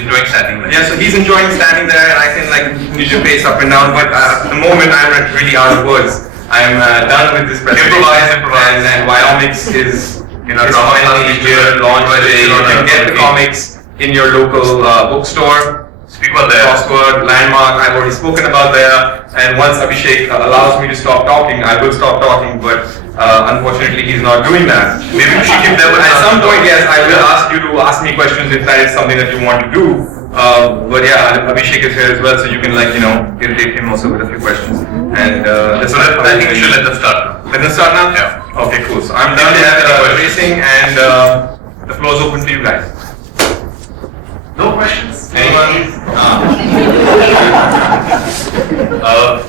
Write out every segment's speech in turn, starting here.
enjoying standing there. Yeah, so he's enjoying standing there, and I can like usually pace up and down. But at the moment, I'm really out of words. I'm done with this presentation. Improvise. And Yomics is finally here, launched. You can get the comics in your local bookstore. Speak about there. Crossword, Landmark, I've already spoken about there. And once Abhishek allows me to stop talking, I will stop talking, but unfortunately he's not doing that. Maybe we should give them At some point, yes, I will ask you to ask me questions if that is something that you want to do. But yeah, Abhishek is here as well, so you can irritate him also with a few questions. And I think we should let them start. Let them start now? Yeah. Okay, cool. So I'm done with racing, and the floor is open to you guys. No questions? Anyone?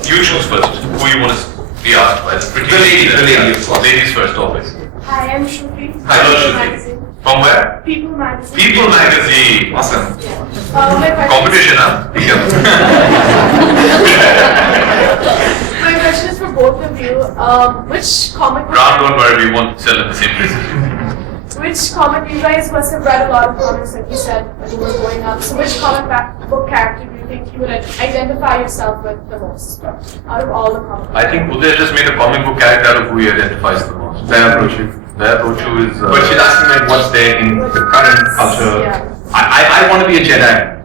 You choose first. Who you want to be asked by? The lady, of course. Ladies first, always. Hi, I'm Shruti. Hello, People Shruti. Magazine. From where? People Magazine. People Magazine. Awesome. My question, Competition, huh? my question is for both of you. Which comic book? Ram, don't worry, we won't sell at the same place. Which comic, you guys must have read a lot of comics, like you said, when you were growing up. So which comic book character do you think you would identify yourself with the most out of all the comic books? I think Uday just made a comic book character out of who he identifies the most. Their approach. Their approach is... But she's asking like what's there in the current culture. Yeah. I want to be a Jedi.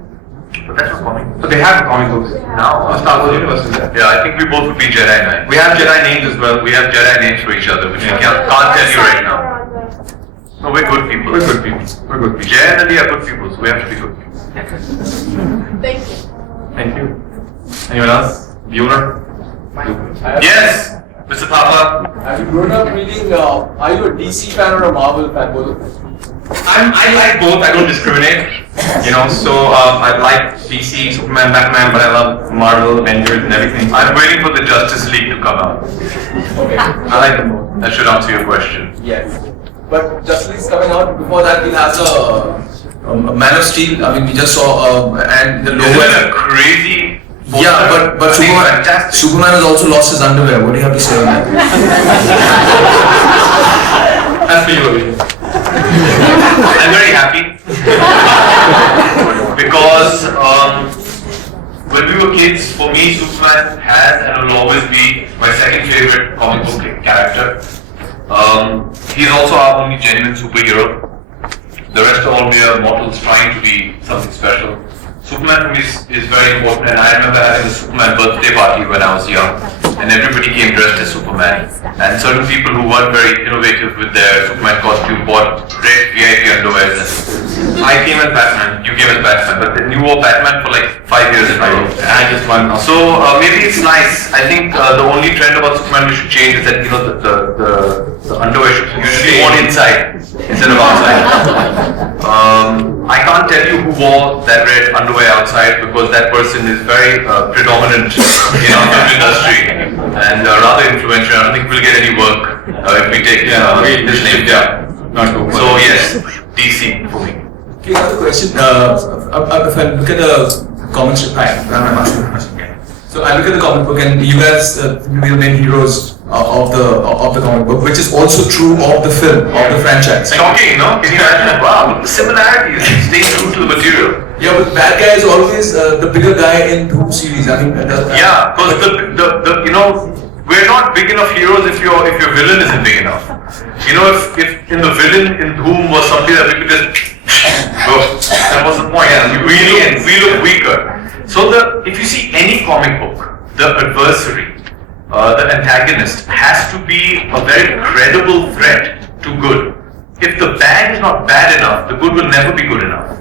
But that's not comic. So they have comic books now. Star Wars Universe is there. Yeah, I think we both would be Jedi Knights. We have Jedi names as well. We have Jedi names for each other, which we Yeah. can't tell you right now. No, we're good people. We're good people. We're good people. Jay and Ali are good people, so we have to be good. Thank you. Thank you. Anyone else? Bueller? Yes, Mr. Thapa. Have you grown up reading, are you a DC fan or a Marvel fan? Both of them? I like both. I don't discriminate. So I like DC, Superman, Batman, but I love Marvel, Avengers, and everything. I'm waiting for the Justice League to come out. Okay. I like them both. That should answer your question. Yes. But Justice League's coming out. Before that, we'll have the Man of Steel. I mean, we just saw, and the Isn't logo. it a crazy poster? Yeah, but I think it's fantastic. Superman has also lost his underwear. What do you have to say on that? That's for you, Abhishek. I'm very happy because when we were kids, for me, Superman has and will always be my second favorite comic book character. He's also our only genuine superhero. The rest are all mere mortals trying to be something special. Superman for me is very important, and I remember having a Superman birthday party when I was young, and everybody came dressed as Superman. And certain people who weren't very innovative with their Superman costume bought red VIP underwear. I came as Batman. You came as Batman, but then you wore Batman for like 5 years in a row. And I just won. So maybe it's nice. I think the only trend about Superman we should change is that the underwear should usually be worn inside instead of outside. I can't tell you who wore that red underwear outside because that person is very predominant in our film industry and rather influential. I don't think we'll get any work if we take this name. Yeah. Not go. So yes, DC for me. Okay, another question. If I look at the comic strip, I'm asking the question again. So I look at the comic book, and you guys will be the main heroes of the comic book, which is also true of the film, of the franchise. Shocking, no? Can you imagine? Wow, look at the similarities. Staying true to the material. Yeah, but bad guy is always the bigger guy in Doom series. I think. Yeah, because we're not big enough heroes if your villain isn't big enough. If in the villain in Doom was somebody that we could just that was the point. Yeah, we look weaker. So if you see any comic book, the adversary, the antagonist has to be a very credible threat to good. If the bad is not bad enough, the good will never be good enough.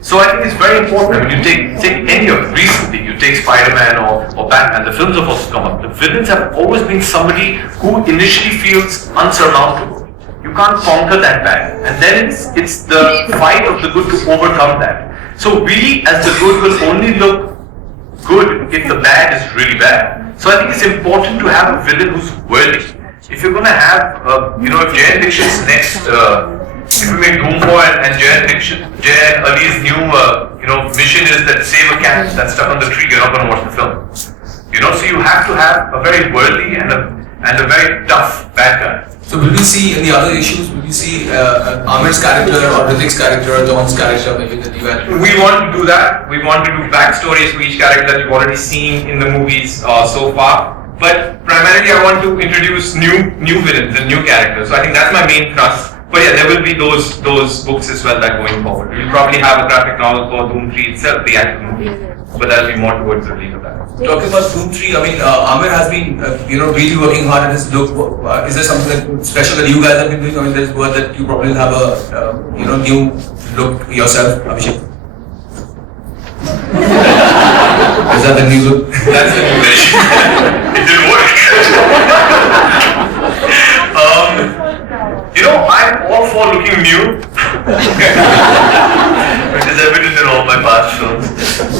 So I think it's very important. I mean, you take any of recently, you take Spider-Man or Batman, the films have also come up. The villains have always been somebody who initially feels unsurmountable. You can't conquer that bad. And then it's the fight of the good to overcome that. So we as the good will only look good if the bad is really bad. So I think it's important to have a villain who's worthy. If you're going to have, if Jay and Dixon's next, if we make Doom 4 and Jay and Ali's new, mission is that save a cat that's stuck on the tree, you're not going to watch the film. So you have to have a very worthy and a very tough bad guy. So will we see in the other issues, will we see Amir's character or Ritik's character or John's character maybe that you had? We want to do that. We want to do backstories for each character that you've already seen in the movies so far. But primarily I want to introduce new villains and new characters. So I think that's my main thrust. But yeah, there will be those books as well that going forward. We'll probably have a graphic novel for Doom 3 itself, the actual movie. But that'll be more towards the release of that. Talking about Doom 3, I mean, Amir has been, really working hard at his look. Is there something special that you guys have been doing? I mean, there's word that you probably have a, new look yourself, Abhishek. Is that the new look? That's the new version. It didn't work. I'm all for looking new, which is evident in all my past films.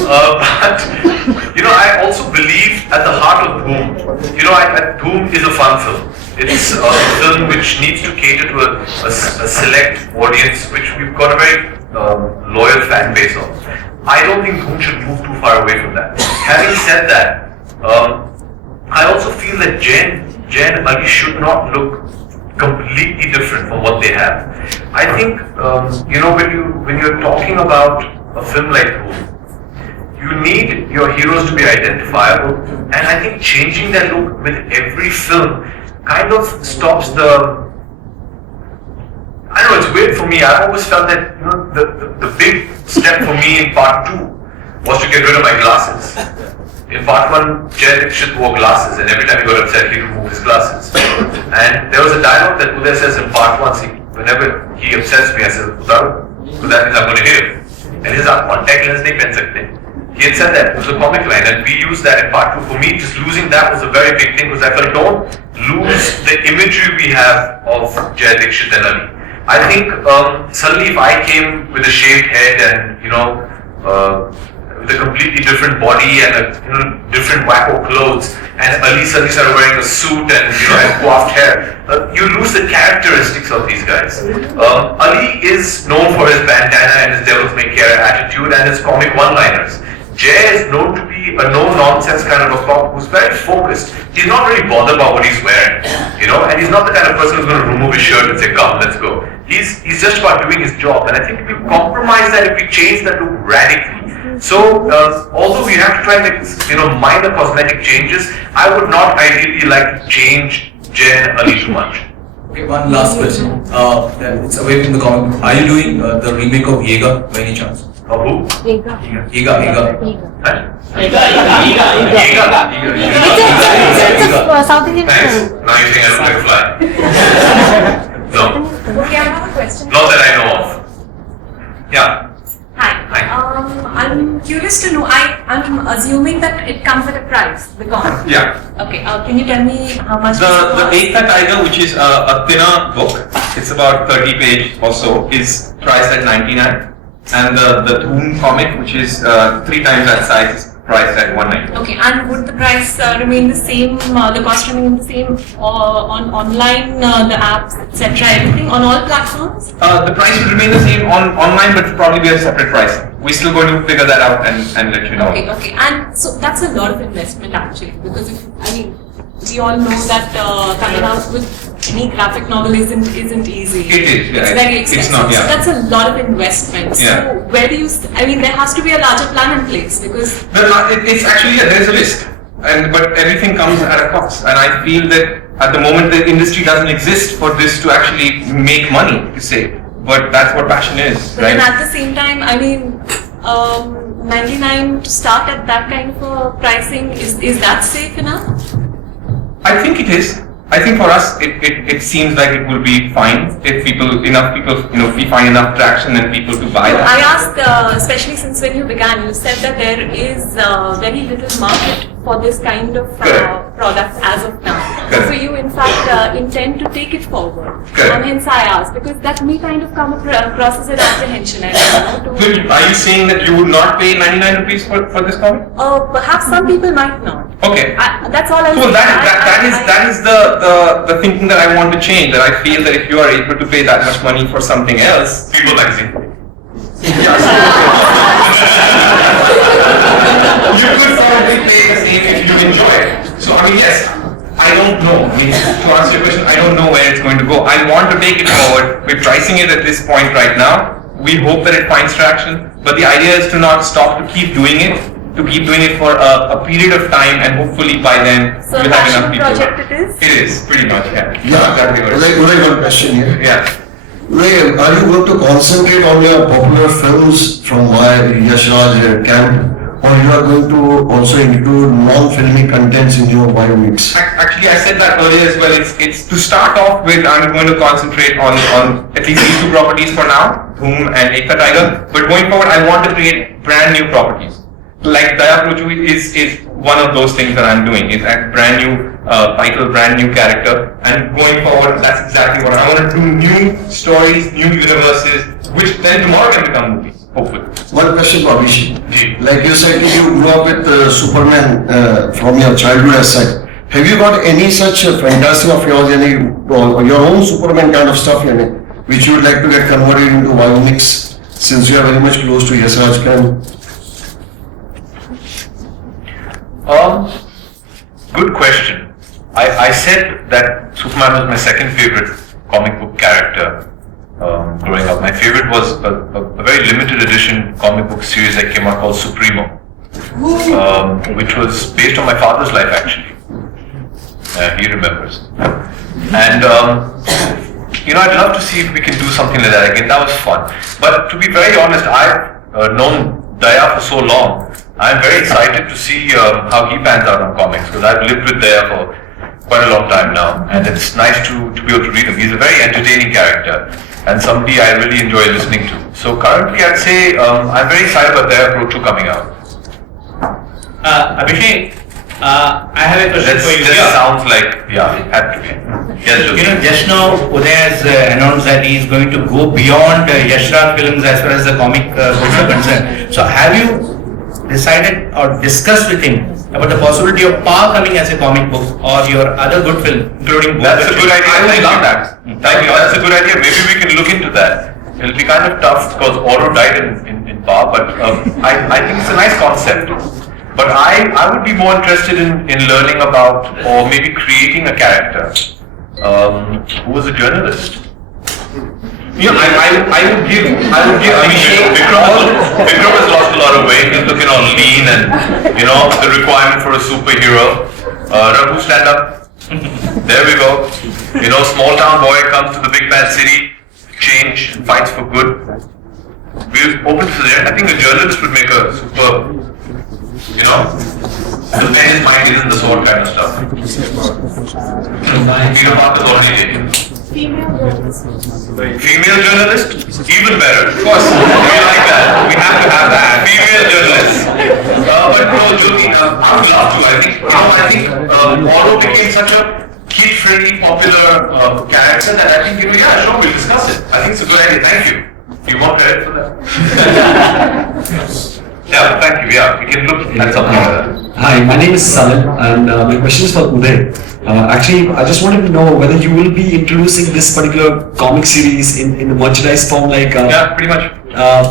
But I also believe at the heart of Doom, Doom is a fun film. It's a film which needs to cater to a select audience, which we've got a very loyal fan base of. I don't think Doom should move too far away from that. Having said that, I also feel that Jen and Ali should not look completely different from what they have. I think when you're talking about a film like Doom, you need your heroes to be identifiable, and I think changing their look with every film kind of stops the. I don't know, it's weird for me. I always felt that the big step for me in part 2 was to get rid of my glasses. In part 1, Jay Dixit wore glasses, and every time he got upset, he removed his glasses. And there was a dialogue that Uday says in part 1, whenever he upsets me, I said, Uday, so that means I'm going to hit him. And he says, contact lens nahi pen sakte. He had said that, it was a comic line, and we used that in part 2. For me, just losing that was a very big thing, because I felt, don't lose the imagery we have of Jay Dixit and Ali. I think suddenly if I came with a shaved head and with a completely different body and a different wacko clothes, and Ali suddenly started wearing a suit and and coiffed hair, you lose the characteristics of these guys. Ali is known for his bandana and his Devil's Make Care attitude and his comic one-liners. Jay is known to be a no-nonsense kind of a cop who's very focused. He's not really bothered about what he's wearing, and he's not the kind of person who's going to remove his shirt and say, come, let's go. He's just about doing his job, and I think we compromise that if we change that look radically. So, although we have to try and make minor cosmetic changes, I would not ideally like to change Jay and Ali too much. Okay, one last question. It's away from the comic. Are you doing the remake of Yega by any chance? Of who? Yega. It's a South Indian Thanks. film. Now you think I look like a fly. No. Okay, I have a question. Not that I know of. Yeah. Hi. Hi. I'm curious to know. I'm assuming that it comes at a price. The comic. Yeah. Okay. Can you tell me how much? The Ekta Tiger, which is a thinner book, it's about 30 pages or so, is priced at 99. And the Doom comic, which is 3 times that size, is priced at 190. Okay, and would the price remain the same, the cost remain the same on online, the apps, etc., everything on all platforms? The price will remain the same online, but probably be a separate price. We're still going to figure that out and let you know. Okay, and so that's a lot of investment actually, because we all know that coming out with any graphic novel isn't easy. It is, yeah. It's very expensive. It's not, yeah. So that's a lot of investment. Yeah. So where do you, there has to be a larger plan in place because... It's actually, there's a risk. But everything comes at a cost. And I feel that at the moment the industry doesn't exist for this to actually make money, to say. But that's what passion is, but right? then at the same time, 99 to start at that kind of pricing, is that safe enough? I think it is. I think for us, it seems like it will be fine if enough people, if we find enough traction and people to buy that. I asked, especially since when you began, you said that there is very little market for this kind of product as of now. Correct. So you in fact intend to take it forward. Correct. And hence I asked, because that may kind of come across as an apprehension. Are you saying that you would not pay 99 rupees for this comic? Perhaps some people might not. Okay. That's all I'm So saying. that is the thinking that I want to change. That I feel that if you are able to pay that much money for something else, People magazine. you could probably pay the same if you enjoy it. So yes, I don't know. To answer your question, I don't know where it's going to tricing it at this point right now. We hope that it finds traction, but the idea is to not stop, to keep doing it for a period of time, and hopefully by then So we'll have enough passion people. project it is? It is, pretty much, yeah. Yeah, Exactly what it is. Uday, one question here. Yeah. Uday, are you going to concentrate on your popular films from Yash Raj camp, or you are going to also include non-filmy contents in your biomics? Actually, I said that earlier as well. It's to start off with. I'm going to concentrate on at least these two properties for now, Dhoom and Ekta Tiger. But going forward, I want to create brand new properties. Like Daya Prochu is one of those things that I'm doing. It's a brand new title, brand new character, and going forward, that's exactly what I want to do. New stories, new universes, which then tomorrow can become movies. Hopefully. One question for Abhishek. Like you said, you grew up with Superman from your childhood as such. Have you got any such fantasy of yours, or your own Superman kind of stuff, which you would like to get converted into Yomics, since you are very much close to Yash Raj Khan? Good question. I said that Superman was my second favorite comic book character growing up. My favorite was a very limited edition comic book series that came out called Supremo, which was based on my father's life actually. He remembers. And I'd love to see if we can do something like that again. That was fun. But to be very honest, I've known Daya for so long. I'm very excited to see how he pans out on comics, because I've lived with Daya for quite a long time now, and it's nice to be able to read him. He's a very entertaining character and somebody I really enjoy listening to. So currently I'd say I'm very excited about Daya Prochu coming out. Abhishek, I have a question for you. This sounds like, it had to be. Yes, Just now Uday has announced that he is going to go beyond Yash Raj films as far as the comic books are concerned. So have you decided or discussed with him about the possibility of Power coming as a comic book or your other good film, including That's a good idea. I would love that. Thank you. That's a good idea. Maybe we can look into that. It'll be kind of tough because Oro died in Power, but I think it's a nice concept. But I would be more interested in learning about, or maybe creating a character who was a journalist. I would give Abhishek. Vikram has lost a lot of weight. He's looking all lean, and the requirement for a superhero. Raghu, stand up. There we go. Small town boy comes to the big bad city, change, fights for good. We're open to suggest. I think a journalist would make a super. The pen is mind isn't the sword kind of stuff. Peter Parker's already taken. Female journalist. Female journalist? Even better. Of course. We like that. We have to have that. Female journalist. But no, Jyoti, I would love to. I think Oro became such a kid-friendly, popular character that I think, sure, we'll discuss it. I think it's a good idea. Thank you. You want credit for that? Yeah, thank you. Yeah, we can look at something like that. Hi, my name is Salil, and my question is for Uday. Actually, I just wanted to know whether you will be introducing this particular comic series in the merchandise form, like. Yeah, pretty much.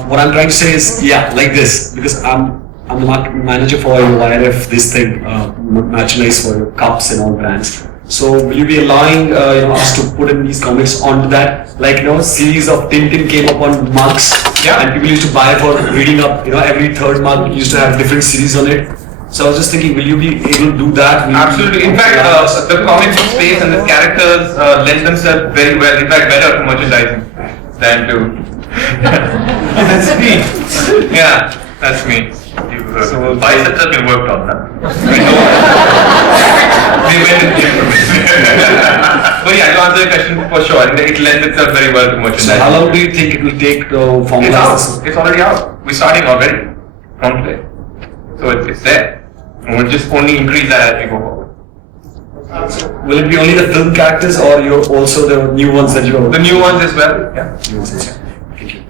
What I'm trying to say is, like this, because I'm the marketing manager for YRF, this thing, merchandise for your cups and all brands. So will you be allowing us to put in these comics onto that? Like series of Tintin came up on mugs, and people used to buy for reading up. Every third mug used to have different series on it. So I was just thinking, will you be able to do that? Absolutely. In fact, the comic book space and the characters lend themselves very well. In fact, better to merchandising than to. That's me. Yeah, that's me. So biceps have been worked on, huh? They went in But yeah, to answer your question for sure, it lends itself very well to merchandising. So how long do you think it will take to formalize this? It's already out. We're starting already from today. So it's there. And we'll just only increase that as we go forward. Will it be only the film characters, or you're also the new ones that you're? The new ones as well. Yeah. Thank you.